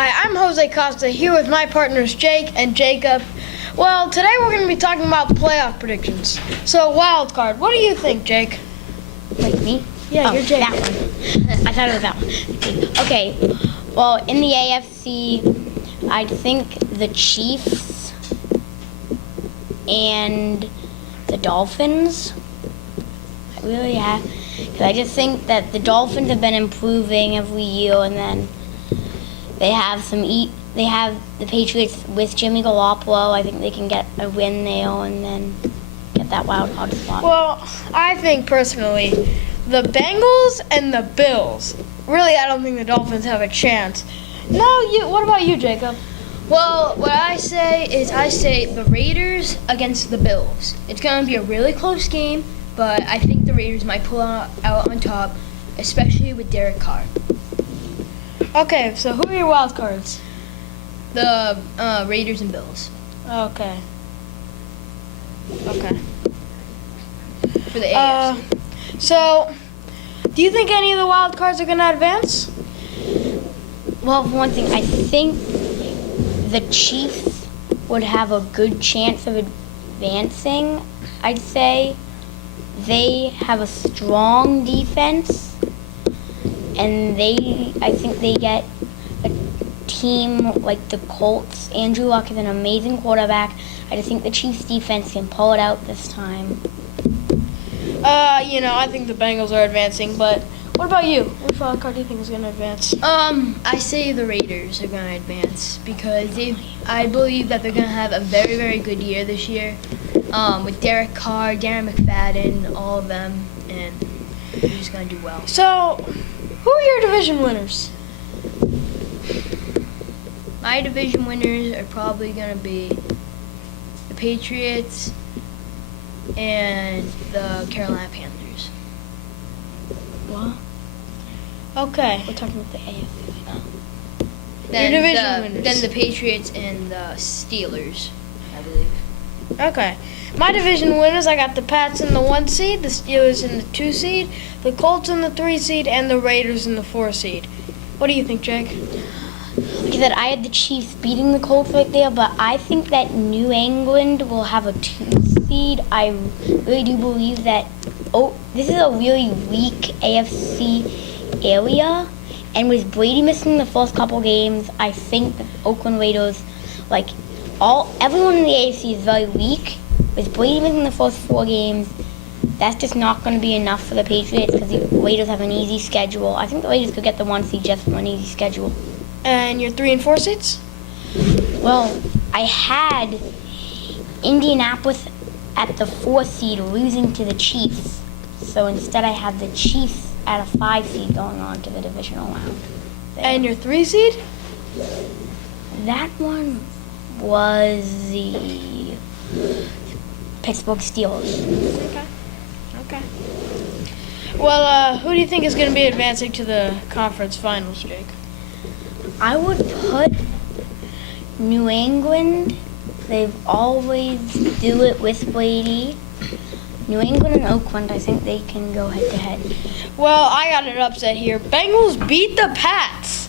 Hi, I'm Jose Costa here with my partners Jake and Jacob. Well, today we're going to be talking about playoff predictions. So, wild card. What do you think, Jake? Like me? Yeah, you're Jake. That one. I thought it was that one. Okay. Well, in the AFC, I think the Chiefs and the Dolphins. I really have. Because I just think that the Dolphins have been improving every year, and then they have they have the Patriots with Jimmy Garoppolo. I think they can get a win there and then get that wild card spot. Well, I think personally, the Bengals and the Bills. Really, I don't think the Dolphins have a chance. No, what about you, Jacob? Well, what I say is I say the Raiders against the Bills. It's going to be a really close game, but I think the Raiders might pull out on top, especially with Derek Carr. Okay, so who are your wild cards? The Raiders and Bills Okay. for the AFC. So, do you think any of the wild cards are going to advance? Well, for one thing, I think the Chiefs would have a good chance of advancing. I'd say they have a strong defense, and I think they get a team like the Colts. Andrew Luck is an amazing quarterback. I just think the Chiefs defense can pull it out this time. I think the Bengals are advancing, but what about you? Which wild card do you think is going to advance? I say the Raiders are going to advance because I believe that they're going to have a very, very good year this year with Derek Carr, Darren McFadden, all of them, and they're just going to do well. So, who are your division winners? My division winners are probably going to be the Patriots and the Carolina Panthers. What? Okay. We're talking about the AFC right now. Then Your division winners. Then the Patriots and the Steelers, I believe. Okay. My division winners, I got the Pats in the 1 seed, the Steelers in the 2 seed, the Colts in the 3 seed, and the Raiders in the 4 seed. What do you think, Jake? Like I said, I had the Chiefs beating the Colts right there, but I think that New England will have a 2 seed. I really do believe that. This is a really weak AFC area, and with Brady missing the first couple games, I think the Oakland Raiders, everyone in the AFC is very weak. With Brady missing the first 4 games, that's just not going to be enough for the Patriots because the Raiders have an easy schedule. I think the Raiders could get the 1 seed just from an easy schedule. And your 3 and 4 seeds? Well, I had Indianapolis at the 4 seed losing to the Chiefs. So instead I had the Chiefs at a 5 seed going on to the divisional round. And your 3 seed? That one was the Pittsburgh Steelers. Okay. Well, who do you think is going to be advancing to the conference finals, Jake? I would put New England. They've always do it with Brady. New England and Oakland, I think they can go head-to-head. Well, I got an upset here. Bengals beat the Pats,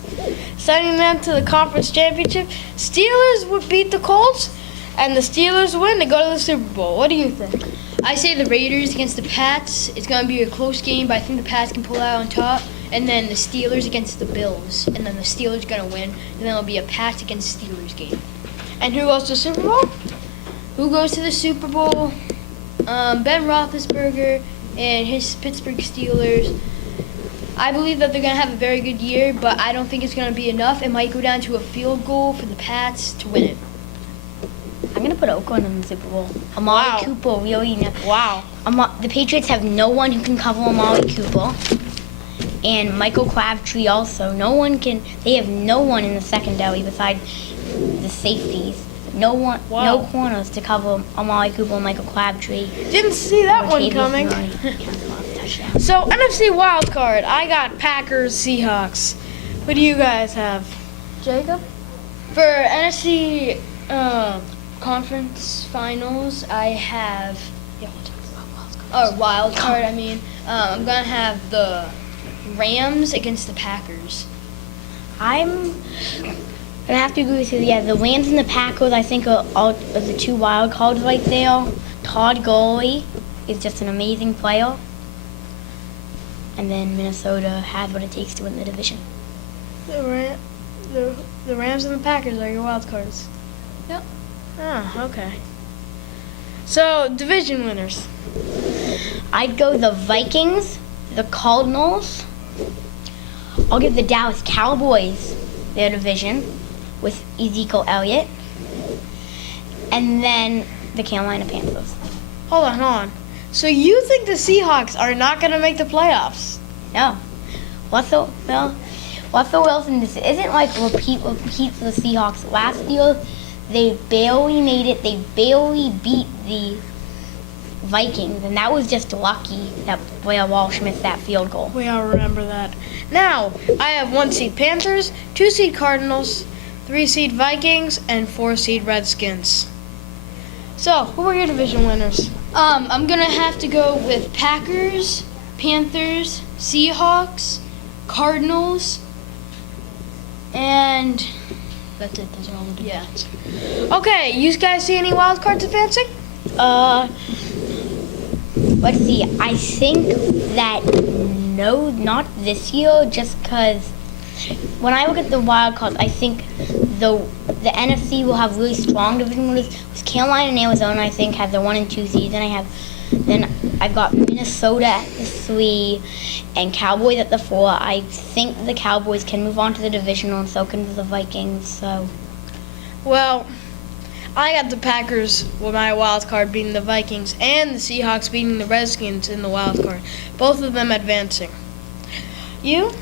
sending them to the conference championship. Steelers would beat the Colts, and the Steelers win to go to the Super Bowl. What do you think? I say the Raiders against the Pats. It's going to be a close game, but I think the Pats can pull out on top. And then the Steelers against the Bills. And then the Steelers going to win. And then it'll be a Pats against Steelers game. And who goes to the Super Bowl? Who goes to the Super Bowl? Ben Roethlisberger and his Pittsburgh Steelers. I believe that they're going to have a very good year, but I don't think it's going to be enough. It might go down to a field goal for the Pats to win it. I'm going to put Oakland in the Super Bowl. Amari Cooper really... Wow. The Patriots have no one who can cover Amari Cooper. And Michael Crabtree also. They have no one in the secondary besides the safeties. No corners to cover Amari Cooper and Michael Crabtree. Didn't see that one coming. So, NFC wild card. I got Packers, Seahawks. What do you guys have? Jacob? For NFC conference finals, I have wild card. I'm gonna have the Rams against the Packers. I'm gonna have to agree with you. Yeah, the Rams and the Packers, I think, are the two wild cards right there. Todd Gurley is just an amazing player. And then Minnesota has what it takes to win the division. The Rams and the Packers are your wild cards. Yep. Oh, okay. So, division winners. I'd go the Vikings, the Cardinals. I'll give the Dallas Cowboys their division with Ezekiel Elliott. And then the Carolina Panthers. Hold on. So you think the Seahawks are not going to make the playoffs? No. Russell Wilson, this isn't like repeat for the Seahawks. Last year, they barely made it. They barely beat the Vikings, and that was just lucky that Blair Walsh missed that field goal. We all remember that. Now, I have 1 seed Panthers, 2 seed Cardinals, 3 seed Vikings, and 4 seed Redskins. So, who are your division winners? I'm gonna have to go with Packers, Panthers, Seahawks, Cardinals, and that's it. Those are all the divisions. Okay, you guys see any wild cards advancing? Let's see. I think that no, not this year, just because when I look at the wild cards, I think the NFC will have really strong division winners. Carolina and Arizona, I think, have the 1 and 2 seeds, and I've got Minnesota at the 3 and Cowboys at the 4. I think the Cowboys can move on to the divisional, and so can the Vikings. So, Well, I got the Packers with my wild card beating the Vikings, and the Seahawks beating the Redskins in the wild card. Both of them advancing. You?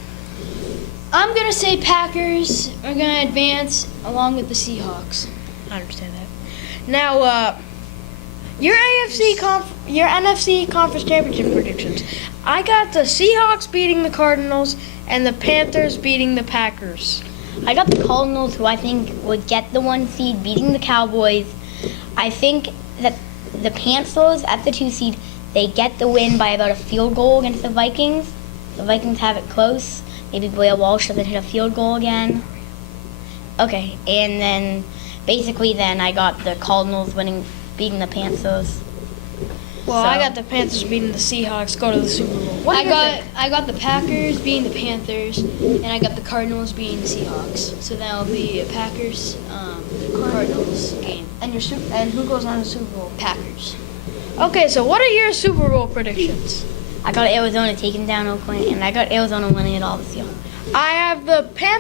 I'm gonna say Packers are gonna advance along with the Seahawks. I understand that. Now, your NFC Conference Championship predictions. I got the Seahawks beating the Cardinals and the Panthers beating the Packers. I got the Cardinals, who I think would get the 1 seed, beating the Cowboys. I think that the Panthers at the 2 seed, they get the win by about a field goal against the Vikings. The Vikings have it close. Maybe Blair Walsh doesn't hit a field goal again. Okay, and then basically then I got the Cardinals beating the Panthers. Well, So- I got the Panthers beating the Seahawks, go to the Super Bowl. What do you think? I got the Packers beating the Panthers, and I got the Cardinals beating the Seahawks. So that'll be a Packers, Cardinals game. And who goes on the Super Bowl? Packers. Okay, so what are your Super Bowl predictions? I got Arizona taking down Oakland, and I got Arizona winning it all this year. I have the Panthers